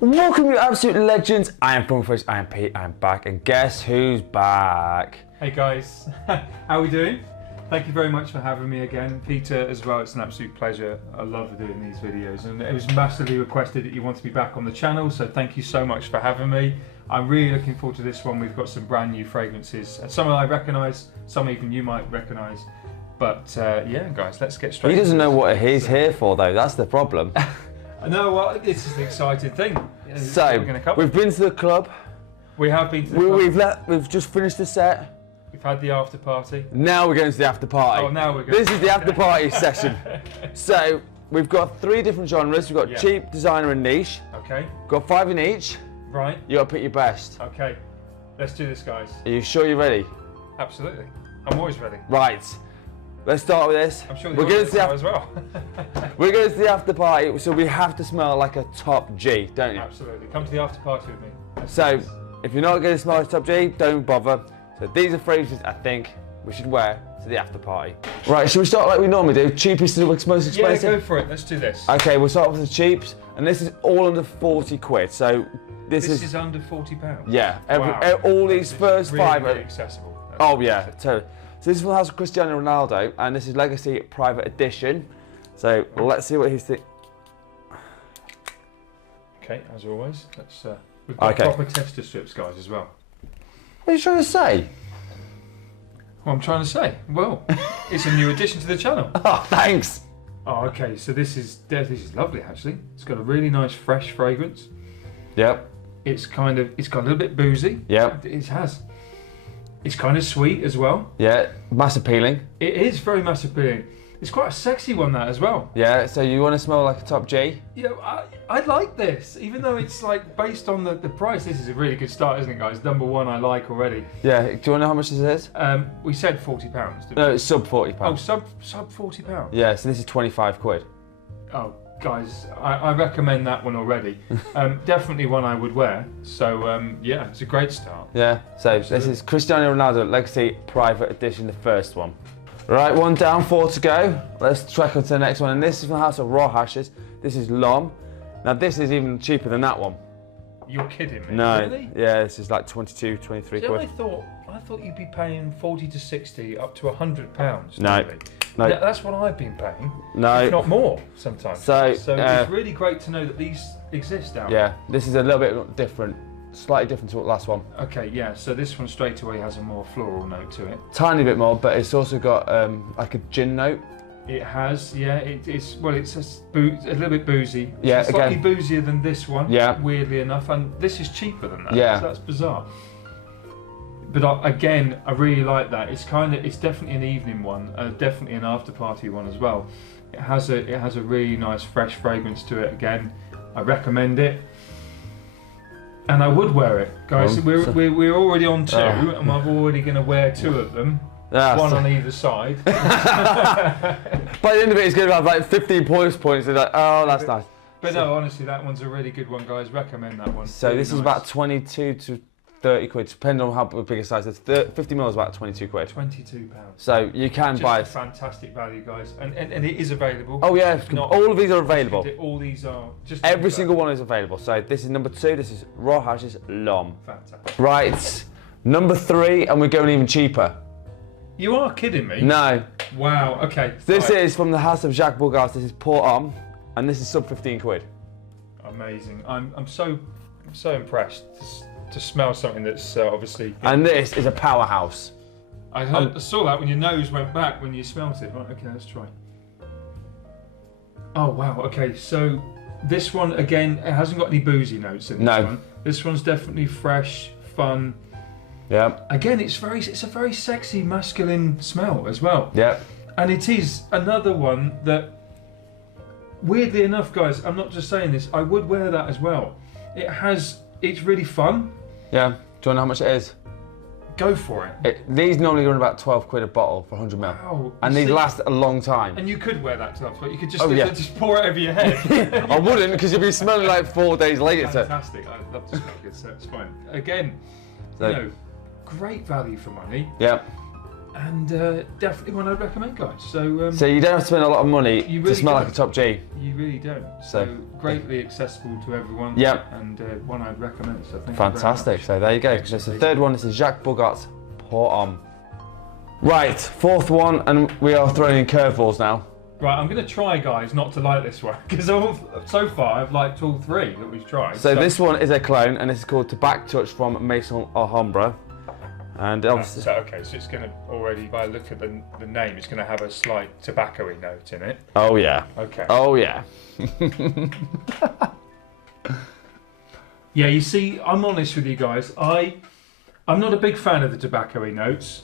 Welcome, you absolute legends. I am Fish, I am Pete, I am back, and guess who's back? Hey guys, how are we doing? Thank you very much for having me again. Peter as well, it's an absolute pleasure. I love doing these videos, and it was massively requested that you want to be back on the channel, so thank you so much for having me. I'm really looking forward to this one. We've got some brand new fragrances, and some I recognise, some even you might recognise. But yeah guys, let's get straight. He doesn't know what he's here for though, that's the problem. No, well, this is the exciting thing. So, we've been to the club. We have been to the club. We've just finished the set. We've had the after party. Now we're going to the after party. Oh, now we're going. This is the after party session. So, we've got 3 different genres. We've got cheap, designer and niche. Okay. Got 5 in each. Right. You got to pick your best. Okay. Let's do this, guys. Are you sure you're ready? Absolutely. I'm always ready. Right. Let's start with this. I'm sure we're going to as well. We're going to the after party, so we have to smell like a top G, don't you? Absolutely. Come to the after party with me. So, if you're not going to smell like a top G, don't bother. So these are fragrances I think we should wear to the after party. Right, should we start like we normally do? Cheapest to the most expensive? Yeah, go for it. Let's do this. Okay, we'll start with the cheaps, and this is all under 40 quid. So this is under £40. Yeah, Wow. all these first really, 5 really are accessible. Oh yeah, totally. So this is from the house of Cristiano Ronaldo, and this is Legacy Private Edition. So let's see what he's thinking. Okay, as always, let's. We've got proper tester strips, guys, as well. What are you trying to say? What I'm trying to say? Well, it's a new addition to the channel. Oh, thanks. Oh, okay. So this is lovely, actually. It's got a really nice, fresh fragrance. Yep. It's got a little bit boozy. Yep. It has. It's kind of sweet as well. Yeah, mass appealing. It is very mass appealing. It's quite a sexy one, that as well. Yeah, so you want to smell like a top G? Yeah, I like this. Even though it's like based on the price, this is a really good start, isn't it, guys? Number 1 I like already. Yeah, do you want to know how much this is? We said £40, didn't we? No, it's sub £40. Oh, sub £40? Yeah, so this is 25 quid. Oh, guys, I recommend that one already. Definitely one I would wear. So, yeah, it's a great start. Yeah, so this is Cristiano Ronaldo Legacy Private Edition, the first one. Right, 1 down, 4 to go. Let's track on to the next one, and this is from the house of Raw Hashes. This is L'Homme. Now this is even cheaper than that one. You're kidding me? No. Really? Yeah, this is like 22, 23 See, quid. I thought you'd be paying 40 to 60, up to £100. No. No. That's what I've been paying. No. If not more, sometimes. So it's really great to know that these exist now. Yeah, this is a little bit different. Slightly different to the last one. Okay, yeah, so this one straight away has a more floral note to it. Tiny bit more, but it's also got like a gin note. It has, yeah, it's a little bit boozy. Yeah, it's slightly boozier than this one, yeah. Weirdly enough, and this is cheaper than that, yeah. So that's bizarre. But again, I really like that. It's definitely an evening one, definitely an after party one as well. It has a really nice fresh fragrance to it again. I recommend it. And I would wear it, guys. We're already on 2, and I'm already going to wear 2 of them, one on either side. By the end of it, it's going to have like 15 points. They're like, oh, that's nice. But no, honestly, that one's a really good one, guys. Recommend that one. So this is about 22 to 30 quid, depending on how big a size. 50 ml is about 22 quid. £22. So you can buy a fantastic value, guys, and it is available. Oh yeah, all of these are available. All these are just every single one is available. So this is number 2. This is Raw Hashes L'Homme. Fantastic. Right, number 3, and we're going even cheaper. You are kidding me? No. Wow. Okay. This is from the house of Jacques Bourgas. This is Port Homme, and this is sub 15 quid. Amazing. I'm so impressed to smell something that's obviously. And this is a powerhouse. I saw that when your nose went back when you smelt it. Right, okay, let's try. Oh wow, okay, so this one again, it hasn't got any boozy notes in this one. This one's definitely fresh, fun. Yeah. Again, it's a very sexy, masculine smell as well. Yeah. And it is another one that, weirdly enough, guys, I'm not just saying this, I would wear that as well. It's really fun. Yeah. Do you want to know how much it is? Go for it. These normally run about 12 quid a bottle for 100 ml. Wow. And these last a long time. And you could wear that to that, but you could just, just pour it over your head. I wouldn't, because you'd be smelling like 4 days later. Fantastic. I'd love to smell good, so it's fine. Again, great value for money. Yeah. and definitely one I'd recommend, guys. So you don't have to spend a lot of money You to really smell don't. like a top G. you really don't. So greatly accessible to everyone. Yep. And one I'd recommend. So thank you Fantastic. very much. So there you go. So the third one, this is Jacques Bogart's Pour Homme. Right, fourth one, and we are throwing in curveballs now. Right, I'm going to try, guys, not to like this one because so far I've liked all three that we've tried. So this one is a clone, and this is called Tobacco Touch from Maison Alhambra. And obviously, So it's going to already, by the look at the name, it's going to have a slight tobacco-y note in it. oh yeah, Okay. oh yeah. Yeah, you see, I'm honest with you guys. I'm not a big fan of the tobacco-y notes,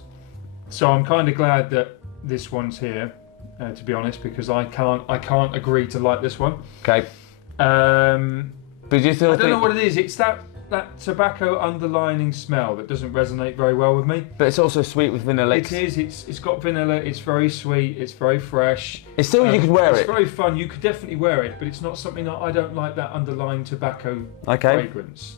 so I'm kind of glad that this one's here, to be honest, because I can't agree to like this one. Okay. But do you still I don't think? know what it is. It's that tobacco underlining smell that doesn't resonate very well with me. But it's also sweet with vanilla. It is. It's got vanilla. It's very sweet. It's very fresh. It's still you could wear It's it. very fun. You could definitely wear it, but it's not something that I don't like. That underlying tobacco Okay. fragrance.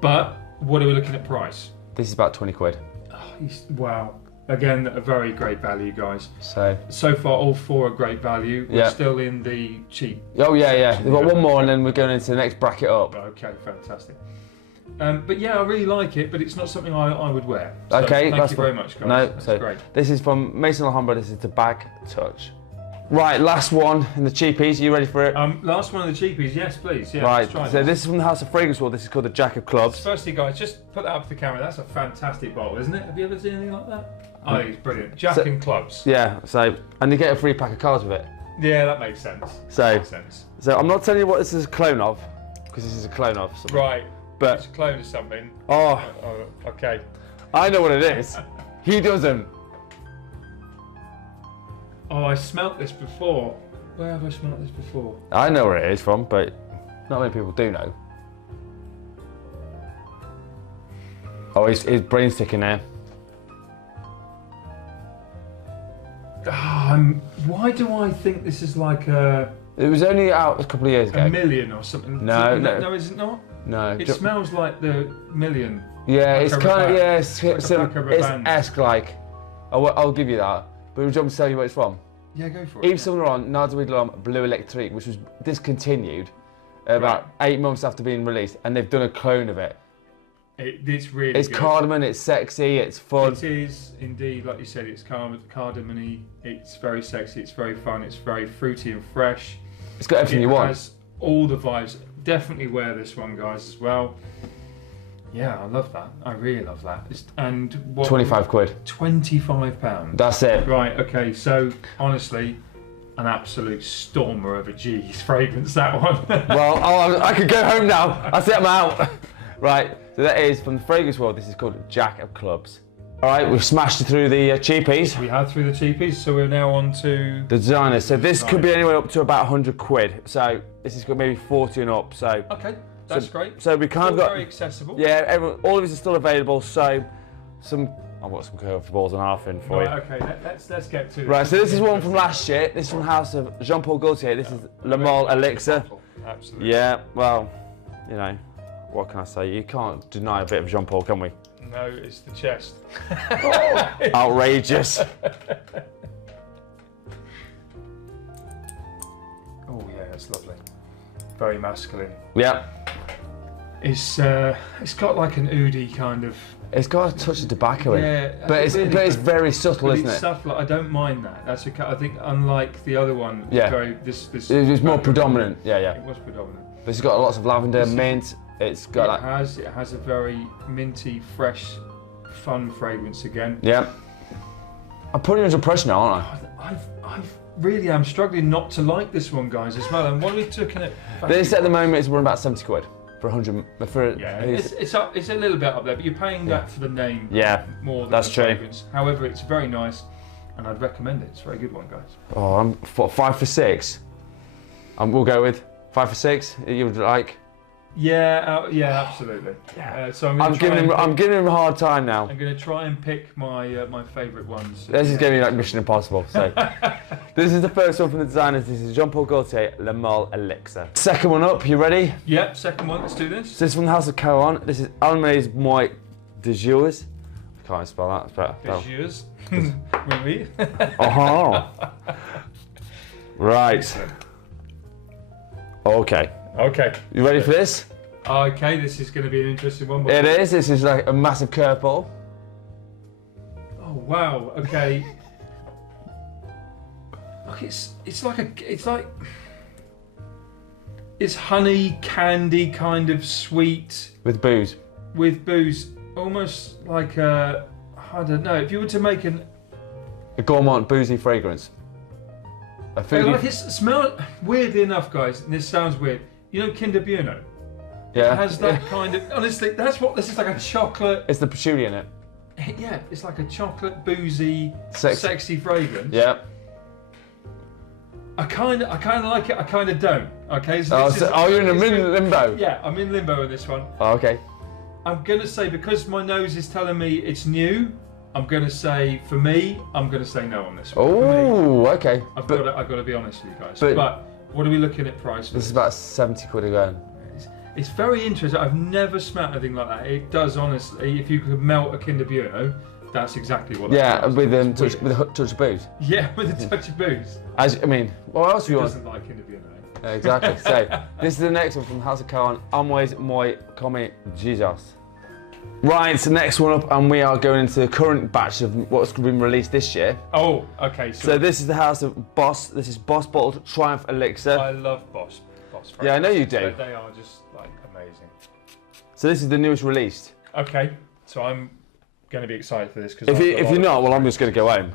But what are we looking at price? This is about 20 quid. Oh, wow. Again, a very great value, guys. So far, all four are great value. We're Yeah. still in the cheap. oh yeah. We've got one more, and then we're going into the next bracket up. Okay, fantastic. But yeah, I really like it, but it's not something I would wear. So Okay, thank you very much, guys. No, That's so great. this is from Maison Alhambra. This is Tobacco Touch. Right, last one in the cheapies. Are you ready for it? Last one of the cheapies, yes, please. Yeah, right. let's try So this is from the House of Fragrance World. This is called the Jack of Clubs. Firstly, guys, just put that up to the camera. That's a fantastic bottle, isn't it? Have you ever seen anything like that? I think it's brilliant. Jack and Clubs. Yeah. So and you get a free pack of cards with it. Yeah, that makes sense. So I'm not telling you what this is a clone of, because this is a clone of something. Right. But it's a clone of something. oh, Okay. I know what it is. He doesn't. Oh, I smelt this before. Where have I smelt this before? I know where it is from, but not many people do know. Oh, his brain's ticking now. Why do I think this is like a It was only out a couple of years ago. million or something? No. No, is it not? No. It smells like the million. Yeah, like it's a kind of Rabat. it's Like a Rabat. esque like. I'll give you that. But would you want me to tell you what it's from? Yeah, go for it. Yves Saint Laurent Nardewey L'Homme Bleu Electrique, which was discontinued about 8 months after being released, and they've done a clone of it. It's really It's good. cardamom, it's sexy, it's fun. It is indeed, like you said, it's cardamom-y, it's very sexy, it's very fun, it's very fruity and fresh. It's got everything you It want. has all the vibes. Definitely wear this one, guys, as well. Yeah, I love that. I really love that. And what? 25 quid. £25. That's it. Right, okay, so honestly, an absolute stormer of a G's fragrance, that one. Well, I could go home now. That's it, I'm out. Right, so that is from the Fragrance World. This is called Jack of Clubs. All right, we've smashed through the cheapies. We had through the cheapies, so we're now on to The designers. So this could be anywhere up to about 100 quid. So this is got maybe 40 and up. So okay, that's great. So we kind of got very accessible. Yeah, all of these are still available. So I've got some curveballs and half in for you. Right, okay, let's get to it. Right, so this is one from last year. This is from House of Jean-Paul Gaultier. This is Le Male Elixir. Absolutely. Yeah, well, you know, what can I say? You can't deny a bit of Jean-Paul, can we? No, it's the chest. Outrageous. Oh yeah, that's lovely. Very masculine. Yeah. It's got like an oody kind of. It's got a touch of tobacco in Yeah, it. But it's really very subtle, isn't it's it? subtle. I don't mind that. I think unlike the other one. Yeah. This It's more predominant. Yeah, yeah. It was predominant. But it's got lots of lavender, mint. It's got It has a very minty, fresh, fun fragrance again. Yeah. I'm putting you under pressure now, aren't I? I really am struggling not to like this one, guys, as well. And what are we looking at? This at the moment is we're about 70 quid for 100. Yeah, it's a little bit up there, but you're paying that for the name. Yeah, more than that's the true. fragrance. However, it's very nice, and I'd recommend it. It's a very good one, guys. Oh, I'm 5 for 6. We'll go with 5 for 6. You would like? Yeah, absolutely. So I'm giving him a hard time now. I'm going to try and pick my my favourite ones. This is going to be like Mission Impossible. So this is the first one from the designers. This is Jean-Paul Gaultier, Le Male Elixir. Second one up. You ready? Yep. Second one. Let's do this. So this is from the House of Caron. This is Almais Moët de Joues. can't spell that. It's better. Yours. Oui, oui. Oh. Right. Okay. Okay. You ready for this? Okay, this is going to be an interesting one. It is. This is like a massive curveball. Oh wow. Okay. Look, it's honey candy kind of sweet With booze. with booze, almost like a, I don't know. If you were to make A gourmand boozy fragrance. A foodie. like it smells weirdly enough, guys. And this sounds weird. You know, Kinder Bueno. Yeah. It has that kind of. Honestly, that's what this is, like a chocolate. It's the patchouli in it. Yeah, it's like a chocolate boozy, Sexy. sexy fragrance. Yeah. I kind of like it. I kind of don't. Okay. So You're in a limbo. Yeah, I'm in limbo with this one. Oh, okay. I'm gonna say, because my nose is telling me it's new, I'm gonna say, for me, I'm gonna say no on this one. Oh, okay. I've got to be honest with you guys. but- But what are we looking at price? This is about 70 quid again. It's very interesting. I've never smelled anything like that. It does, honestly. If you could melt a Kinder Bueno, that's exactly what. Yeah, that with It's touch, weird. with a touch of booze. Yeah, with a touch of booze. What else do Who you want? doesn't like Kinder Bueno? Exactly. So this is the next one from House of Carl. Amway's Moi Come Jesus. Right, so next one up, and we are going into the current batch of what's been released this year. Oh, okay. So this is the House of Boss. This is Boss Bottled Triumph Elixir. I love Boss. Yeah, I know you do. They are just like amazing. So this is the newest released. Okay, so I'm going to be excited for this because If you're not, well, I'm just going to go home.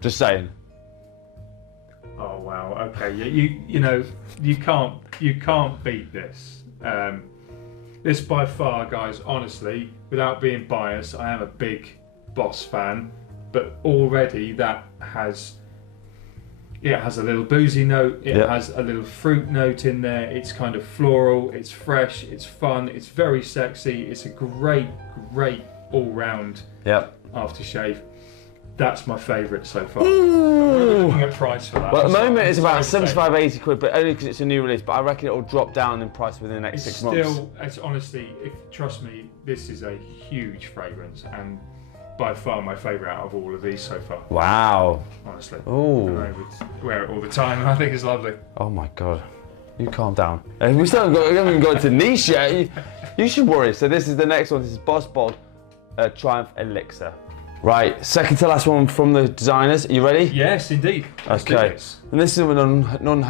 Just saying. Oh wow. Okay. You know you can't beat this. This by far, guys. Honestly, without being biased, I am a big Boss fan, but already that has. It has a little boozy note, it has a little fruit note in there, it's kind of floral, it's fresh, it's fun, it's very sexy, it's a great all-round aftershave. That's my favourite so far. We're looking at price for that. Well, at the moment it's about 75, 80 quid, but only because it's a new release, but I reckon it will drop down in price within the next 6 months. It's honestly, trust me, this is a huge fragrance and by far my favourite out of all of these so far. Wow. Honestly. Ooh. And I would wear it all the time. I think it's lovely. Oh my god. You calm down. We still haven't even got to niche yet. You should worry. So this is the next one. This is Boss Bold Triumph Elixir. Right, second to last one from the designers. Are you ready? Yes, indeed. Let's do Okay. this. And this is an unknown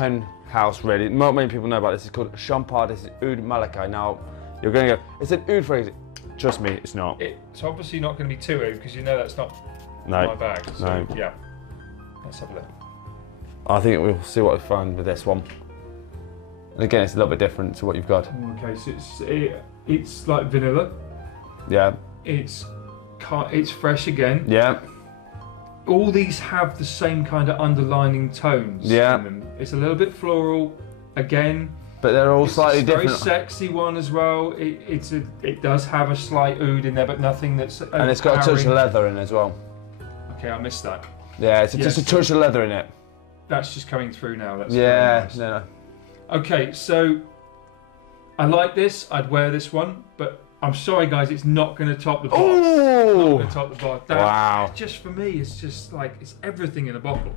house, really. Not many people know about this. It's called Champard. This is Oud Malachi. Now, you're going to go, it's an Oud fragrance. Trust me, it's not. It's obviously not going to be too oud because you know that's not my bag. So, No. yeah. Let's have a look. I think we'll see what we find with this one. And again, it's a little bit different to what you've got. Okay, so it's like vanilla. Yeah. It's fresh again. Yeah. All these have the same kind of underlining tones. Yeah. In them. It's a little bit floral again. But they're all It's slightly a very different. sexy one as well. It does have a slight oud in there, but nothing that's And it's got a touch of overpowering. leather in as well. Okay, I missed that. Yeah, it's just a touch of leather in it. That's just coming through now. That's Yeah, very nice. no. Okay, so I like this. I'd wear this one, but I'm sorry, guys, it's not going to top the box. Not Ooh! going to top the box. That, Wow. Just for me, it's just like it's everything in a bottle.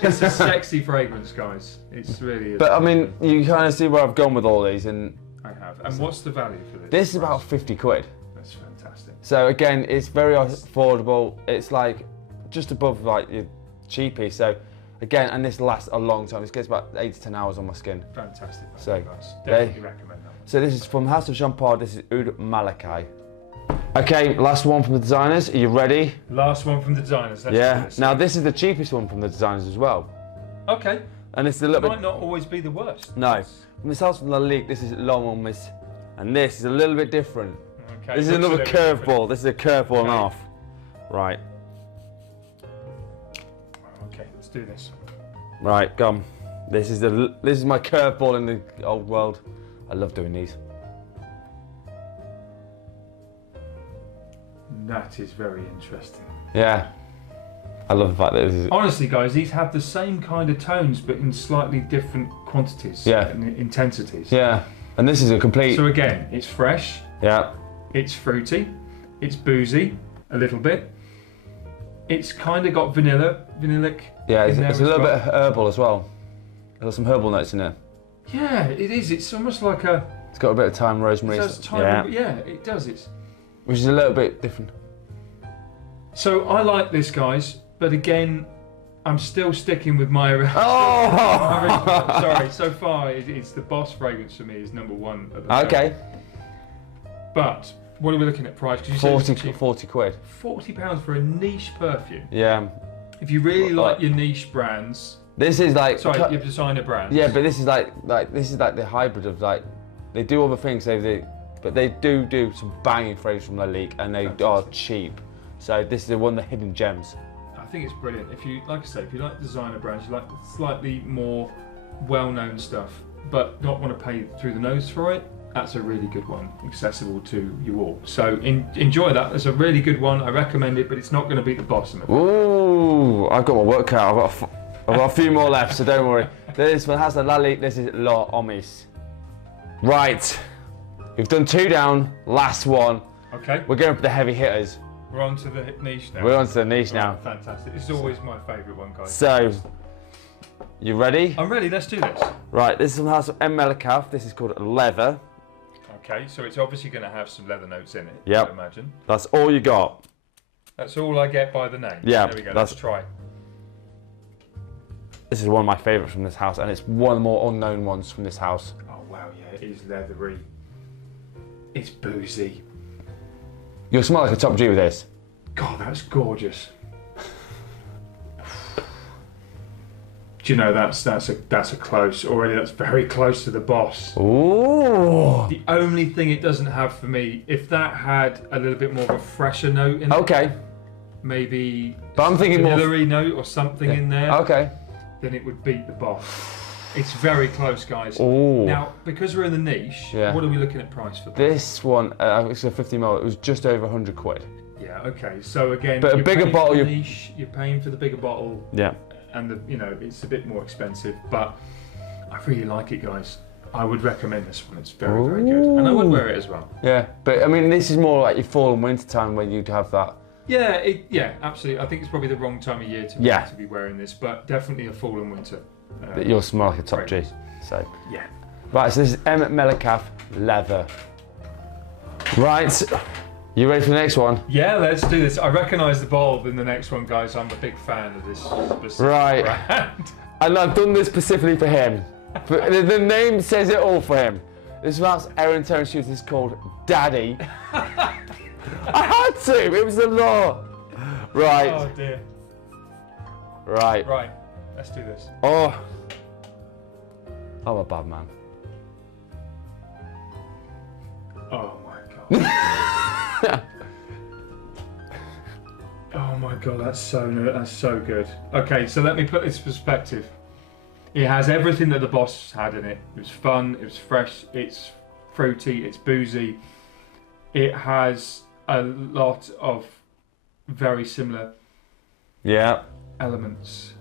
It's a sexy fragrance, guys. It's really is. But I mean, you kind of see where I've gone with all these, and I have. And what's the value for this? this is about 50 quid. That's fantastic. So again, it's very affordable. It's like just above like your cheapie. So again, and this lasts a long time. This gets about 8 to 10 hours on my skin. Fantastic. So, guys, definitely recommend that. So this is from House of Champard. This is Oud Malachi. Okay, last one from the designers. Are you ready? Last one from the designers. Let's do Yeah. this. Now this is the cheapest one from the designers as well, Okay. and it's a little Might bit. not always be the worst. No. From this house from La Ligue, this is L'Homme Miss, and this is a little bit different. Okay. This is looks a another little bit different. curveball. This is a curveball and a Okay. half. Right. Okay, let's do this. Right, come. This is my curveball in the old world. I love doing these. That is very interesting. Yeah. I love the fact that this is. Honestly, guys, these have the same kind of tones, but in slightly different quantities Yeah. and intensities. Yeah. And this is a complete. So again, it's fresh, Yeah. it's fruity, It's boozy, a little bit. It's kind of got vanillic. Yeah, in there it's a as little well. bit herbal as well. There's some herbal notes in there. Yeah, it is. It's almost like a. It's got a bit of thyme, rosemary. It does thyme, yeah, it does. It's. Which is a little bit different. So I like this, guys, but again, I'm still sticking with my. Oh! Sorry, so far it's the Boss fragrance for me is number one. At the moment. Okay. But what are we looking at price? 'Cause you said 40 quid. £40 for a niche perfume. Yeah. If you really like your niche brands. This is like. Sorry, your designer brands. Yeah, but this is like the hybrid of like. They do other things, but they do some banging fragrances from Lalique, and they are cheap. So this is one of the hidden gems. I think it's brilliant. If you, like I say, if you like designer brands, you like slightly more well-known stuff, but not want to pay through the nose for it, that's a really good one, accessible to you all. So enjoy that. It's a really good one. I recommend it, but it's not going to beat the Boss. Ooh, I've got my work cut. I've got a few more left, so don't worry. This one has the Lalique. This is La Homies. Right, we've done 2 down. Last one. Okay. We're going for the heavy hitters. We're on to the niche now. We're on to the niche now. Fantastic. This is always my favourite one, guys. So, you ready? I'm ready. Let's do this. Right, this is from the house of M. Malachi. This is called Leather. Okay, so it's obviously going to have some leather notes in it. Yep. I imagine. That's all you got. That's all I get by the name. Yeah. There we go. Let's try. This is one of my favourites from this house, and it's one of the more unknown ones from this house. Oh wow, yeah, it is leathery. It's boozy. You'll smell like a top G with this. God, that's gorgeous. Do you know that's a close already? That's very close to the Boss. Ooh. The only thing it doesn't have for me, if that had a little bit more of a fresher note in it, Okay. maybe But I'm thinking more. vanilla note or something in there, Okay. then it would beat the Boss. It's very close, guys. Ooh. Now, because we're in the niche, Yeah. what are we looking at price for? This one, it's a 50ml. It was just over 100 quid. Yeah, okay. So again, But a you're bigger paying bottle, for the you- niche, you're paying for the bigger bottle, Yeah. and it's a bit more expensive, but I really like it, guys. I would recommend this one. It's very, very good, and I would wear it as well. Yeah. But I mean, this is more like your fall and winter time when you'd have that. Yeah, absolutely. I think it's probably the wrong time of year to be wearing this, but definitely a fall and winter. But you'll smell like a top G. fragrance. So. Yeah. Right. So this is M. Malachi Leather. Right. You ready for the next one? Yeah, let's do this. I recognise the bottle in the next one, guys. I'm a big fan of this specific Right. brand. And I've done this specifically for him. But the name says it all for him. This mouse Aaron Terrence Shoes is called Daddy. I had to. It was the law. Right. Oh dear. Right. Right. Let's do this. Oh. I'm a bad man. Oh my god. Oh my god, that's so good. Okay, so let me put this in perspective. It has everything that the Boss had in it. It was fun, it was fresh, it's fruity, it's boozy. It has a lot of very similar elements.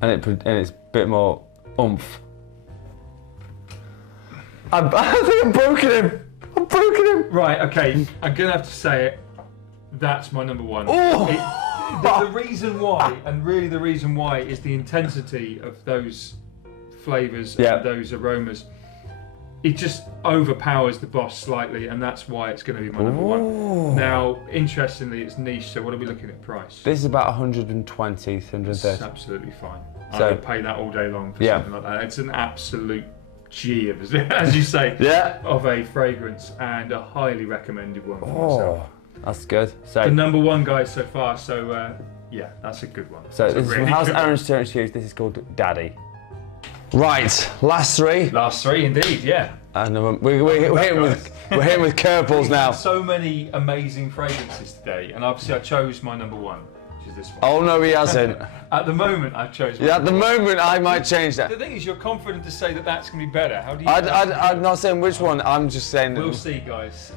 And it's a bit more oomph. I think I'm broken him. I'm broken him. Right, okay, I'm gonna have to say it. That's my number one. The reason why, and really the reason why, is the intensity of those flavours and those aromas. It just overpowers the Boss slightly, and that's why it's going to be my number one. Now, interestingly, it's niche, so what are we looking at price? This is about 120, 130. That's absolutely fine. So, I would pay that all day long for something like that. It's an absolute G, as you say, of a fragrance, and a highly recommended one for myself. That's good. So the number one, guys, so far. So yeah, that's a good one. So this is from House Aaron Terrence Shoes. This is called Daddy. Right, last three. Last three, indeed. Yeah. And we're hitting with curveballs now. So many amazing fragrances today, and obviously I chose my number one, which is this one. Oh no, he hasn't. At the moment, I've chosen. Yeah, at the moment, I might change that. The thing is, you're confident to say that that's going to be better. How do you? I'm not saying which one. I'm just saying. We'll see, guys.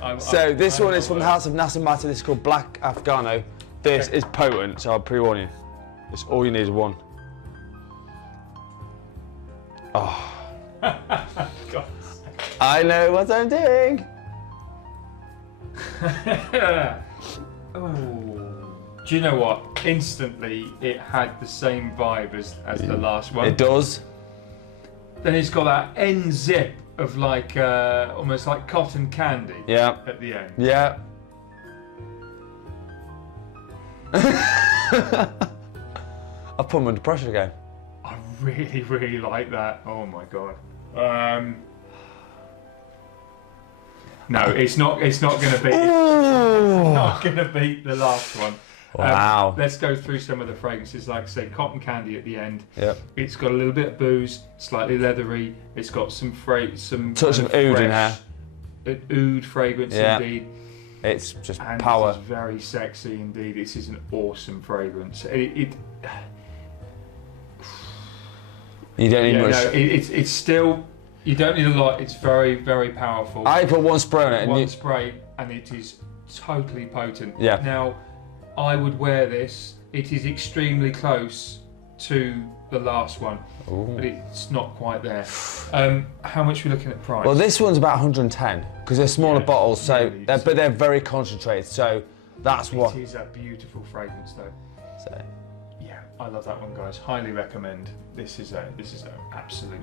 This one is from the House of Nasamata. This is called Black Afghano. This is potent, so I'll pre-warn you. It's all you need is one. Oh. God. I know what I'm doing. Oh. Do you know what? Instantly, it had the same vibe as the last one. It does. Then it's got that end zip of like almost like cotton candy. Yeah. At the end. Yeah. I put him under pressure again. I really, really like that. Oh my god. No, it's not going to beat. It's not going to beat the last one. Wow. Let's go through some of the fragrances. Like I said, cotton candy at the end. Yep. It's got a little bit of booze, slightly leathery. It's got some touch of oud in here. Oud fragrance indeed. It's just and power. It's very sexy indeed. This is an awesome fragrance. You don't need much. No, it's still. You don't need a lot. It's very, very powerful. I put one spray on it. One spray, and it is totally potent. Yeah. Now, I would wear this. It is extremely close to the last one, but it's not quite there. How much are we looking at price? Well, this one's about 110 because they're smaller bottles, so really, but they're very concentrated. So that's what. It is a beautiful fragrance, though. So. Yeah, I love that one, guys. Highly recommend. This is an absolute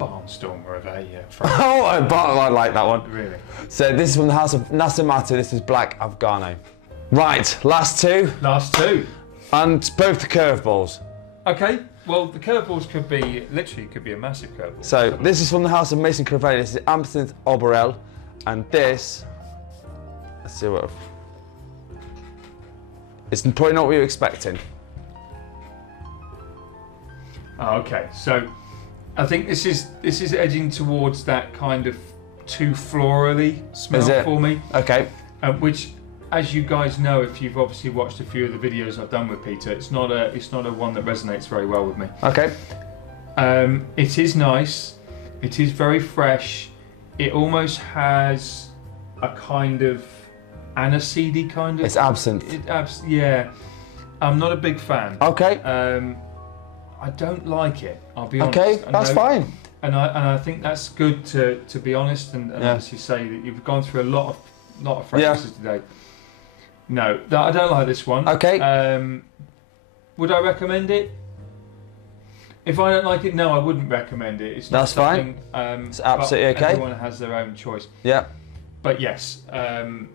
barnstormer of a fragrance. Oh, I like that one. Really. So this is from the house of Nasamatu. This is Black Afghano. Right, last two. Last two. And both the curveballs. Okay. Well, the curveballs could be a massive curveball. So this is from the house of Mason Crivelli. This is Amberthint Oberel, and this. Let's see what. It's probably not what you're expecting. Okay, so I think this is edging towards that kind of too florally smell for me. Okay. Which, as you guys know, if you've obviously watched a few of the videos I've done with Peter, it's not a one that resonates very well with me. Okay. It is nice. It is very fresh. It almost has a kind of aniseedy kind of. It's absinthe. Yeah. I'm not a big fan. Okay. I don't like it. I'll be honest. Okay, that's fine. And I think that's good to be honest and obviously say that you've gone through a lot of fragrances today. No, I don't like this one. Okay. Would I recommend it? If I don't like it, no, I wouldn't recommend it. It's not that's fine. It's absolutely okay. Everyone has their own choice. Yeah. But yes.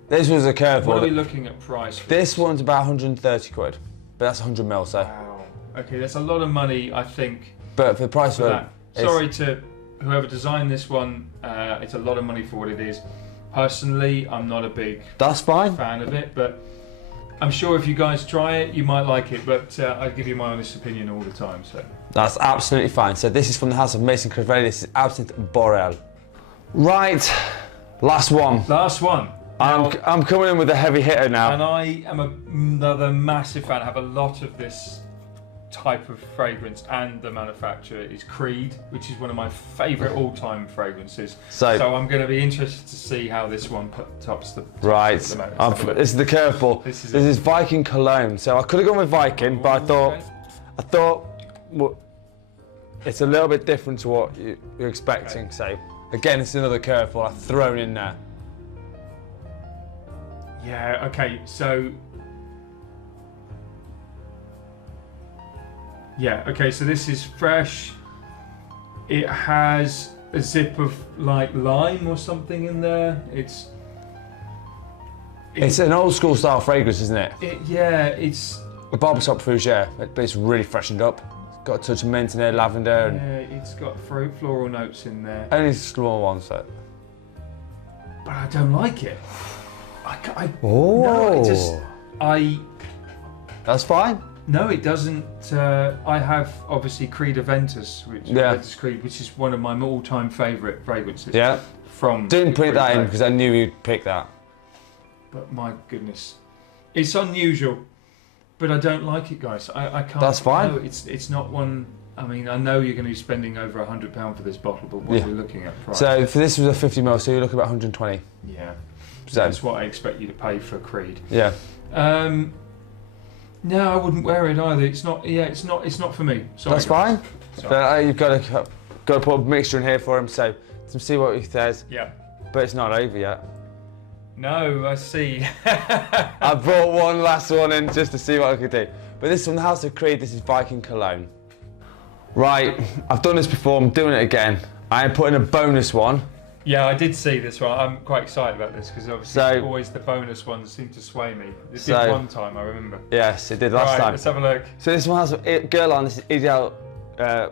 This was a curveball. What are we looking at price for this one's about 130 quid, but that's 100 mil, so. Wow. Okay, that's a lot of money, I think. But for the price of that. Sorry to whoever designed this one. It's a lot of money for what it is. Personally, I'm not a big fan of it, but I'm sure if you guys try it, you might like it. But I give you my honest opinion all the time. So that's absolutely fine. So this is from the house of Mason Crivelli. This is Absinthe Boreal. Right, last one. Last one. I'm coming in with a heavy hitter now. And I am another massive fan. I have a lot of this type of fragrance, and the manufacturer is Creed, which is one of my favourite all-time fragrances. So I'm going to be interested to see how this one tops the. Right, this is the curveball. This is Viking Cologne. So I could have gone with Viking, but I thought, well, it's a little bit different to what you're expecting. Okay. So again, it's another curveball I've thrown in there. Yeah. Okay. So. Yeah, okay, so this is fresh. It has a zip of like lime or something in there. It's an old school style fragrance, isn't it? Yeah, it's a barbershop fougere, but it's really freshened up. It's got a touch of mint in there, lavender. Yeah, it's got floral notes in there. Only a small one, so. But I don't like it. That's fine. No, it doesn't. I have obviously Creed Aventus, which is one of my all-time favourite fragrances. Yeah. Didn't put that in because I knew you'd pick that. But my goodness, it's unusual, but I don't like it, guys. I can't. That's fine. No, it's not one. I mean, I know you're going to be spending over £100 for this bottle, but what are we looking at price? So for this was a 50 ml, so you're looking at 120. Yeah. So that's what I expect you to pay for Creed. Yeah. No, I wouldn't wear it either. It's not. Yeah, it's not for me. Sorry, that's fine. But you've got to put a mixture in here for him, so to see what he says. Yeah. But it's not over yet. No, I see. I brought one last one in just to see what I could do. But this is from the House of Creed, this is Viking Cologne. Right, I've done this before, I'm doing it again. I am putting a bonus one. Yeah, I did see this one. I'm quite excited about this because obviously always the bonus ones seem to sway me. It did one time, I remember. Yes, it did last time. Let's have a look. So this one has a girl on, this is Ideal Eau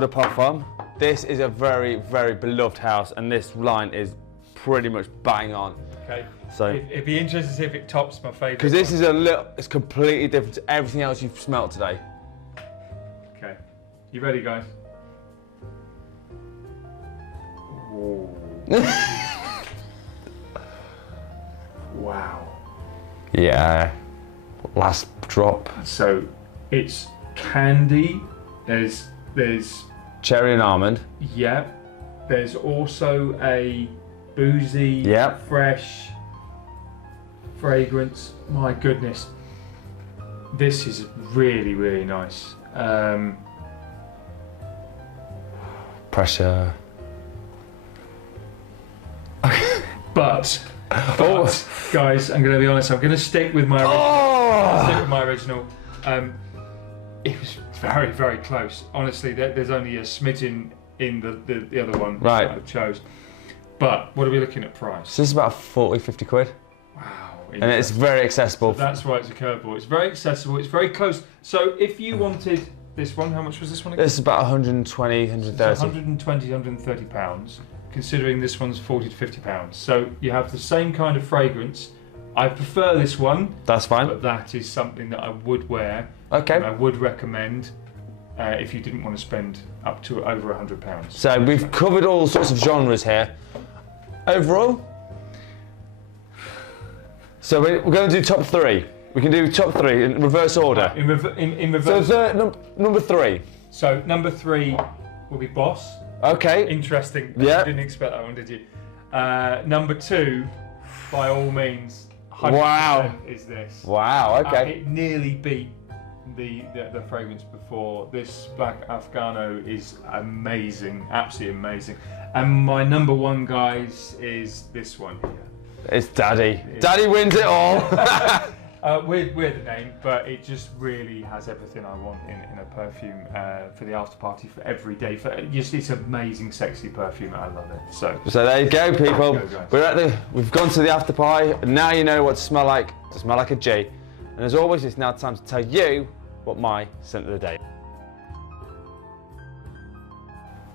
de Parfum. This is a very, very beloved house and this line is pretty much bang on. Okay. So it'd be interesting to see if it tops my favourite. Because this is it's completely different to everything else you've smelt today. Okay. You ready, guys? Wow. Yeah. Last drop. So it's candy. There's cherry and almond. Yeah. There's also a boozy, fresh fragrance. My goodness. This is really, really nice. Pressure. But guys, I'm going to be honest. I'm going to stick with my original. It was very, very close. Honestly, there's only a smidgen in the other one that I chose. But what are we looking at price? So this is about 40, 50 quid. Wow. And it's very accessible. So that's why it's a curveball. It's very accessible. It's very close. So if you wanted this one, how much was this one again? This is about 120, 130. It's 120, 130 pounds. Considering this one's 40 to 50 pounds. So you have the same kind of fragrance. I prefer this one. That's fine. But that is something that I would wear. Okay. And I would recommend if you didn't want to spend up to over £100. So we've covered all sorts of genres here. Overall, so we're going to do top three. We can do top three in reverse order. In reverse. So number three. So number three will be Boss. Okay. Interesting. Yeah. You didn't expect that one, did you? Number two, by all means, 100% wow. is this. Wow. Okay. It nearly beat the fragrance before. This Black Afghano is amazing, absolutely amazing. And my number one, guys, is this one here. It's Daddy. Daddy wins it all. Weird name, but it just really has everything I want in a perfume for the after party for every day. It's amazing, sexy perfume. I love it. So there you go, people. We've gone to the after party, and now you know what to smell like a G. And as always, it's now time to tell you what my scent of the day.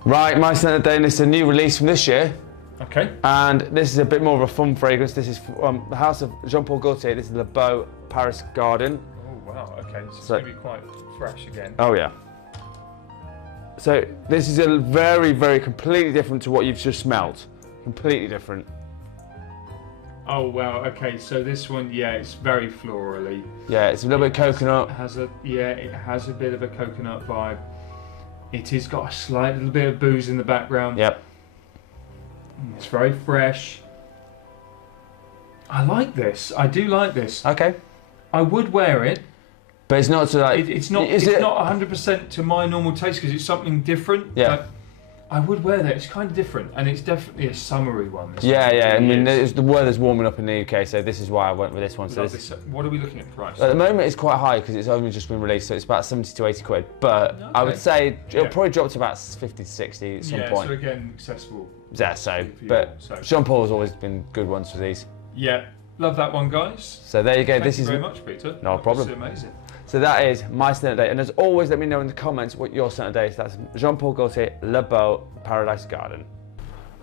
Right, my scent of the day, and this is a new release from this year. Okay. And this is a bit more of a fun fragrance. This is from the House of Jean-Paul Gaultier. This is Le Beau Paris Garden. Oh wow, okay. So it's going to be quite fresh again. Oh yeah. So this is a very, very completely different to what you've just smelt. Completely different. Oh wow, okay. So this one, yeah, it's very florally. Yeah, it's a little bit coconut. It has a bit of a coconut vibe. It has got a slight little bit of booze in the background. Yep. It's very fresh. I like this. I do like this. Okay. I would wear it. But it's not to like. It's not 100% to my normal taste because it's something different. Yeah. But I would wear that. It's kind of different, and it's definitely a summery one. Yeah. I mean, the weather's warming up in the UK, so this is why I went with this one. So what are we looking at price? At the moment, it's quite high because it's only just been released, so it's about 70 to 80 quid. But I would say it'll probably drop to about 50 to 60 at some point. So again, accessible. Yeah, but Jean-Paul's always been good ones for these. Yeah, love that one, guys. So there you go. Thank you very much, Peter. No problem. This is amazing. So that is my scent of the day. And as always, let me know in the comments what your scent of the day is. That's Jean-Paul Gaultier, Le Beau Paradise Garden.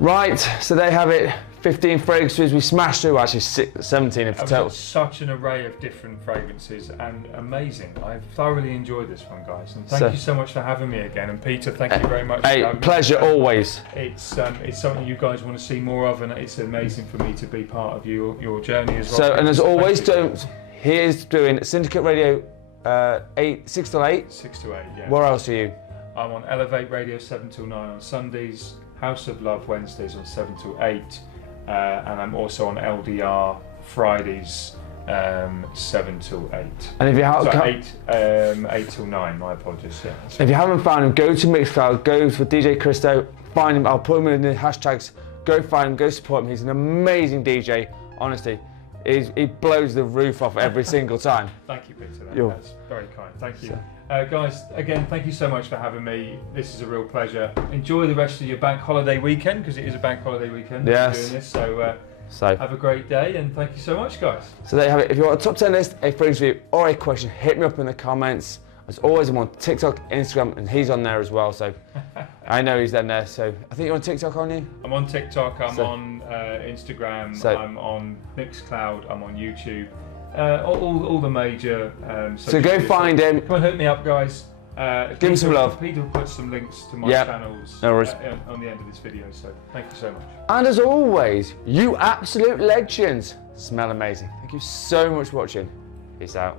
Right, so they have it. 15 fragrances we smashed through, actually 17 in total. Such an array of different fragrances and amazing. I've thoroughly enjoyed this one, guys. And thank you so much for having me again. And Peter, thank you very much. Hey, pleasure always. It's something you guys want to see more of, and it's amazing for me to be part of your journey as well. So, and as always, here's doing Syndicate Radio 6 till 8. 6 to 8, yeah. Where else are you? I'm on Elevate Radio 7 till 9 on Sundays, House of Love Wednesdays on 7 till 8, and I'm also on LDR Fridays 7 till 8. And if you have 8 till 9, my apologies. Yeah, if you haven't found him, go to Mixcloud, go for DJ Christo, find him. I'll put him in the hashtags Go find him, go support him. He's an amazing DJ, honestly. He blows the roof off every single time. Thank you, Peter. You're- That's very kind. Thank you. Guys, again, thank you so much for having me. This is a real pleasure. Enjoy the rest of your bank holiday weekend, because it is a bank holiday weekend. Yes. We're doing this, so So, have a great day, and thank you so much, guys. so there you have it. If you want a top 10 list, a fringe review, or a question, hit me up in the comments. As always, I'm on TikTok, Instagram, and he's on there as well. So I know he's then there. So I think you're on TikTok, aren't you? I'm on TikTok, I'm on Instagram, So- I'm on Mixcloud, I'm on YouTube, all the major So social go media. find him. Come and hit me up, guys. Give him some love. Peter will put some links to my Yep. channels No worries. on the end of this video, so thank you so much. And as always, you absolute legends smell amazing. Thank you so much for watching. Peace out.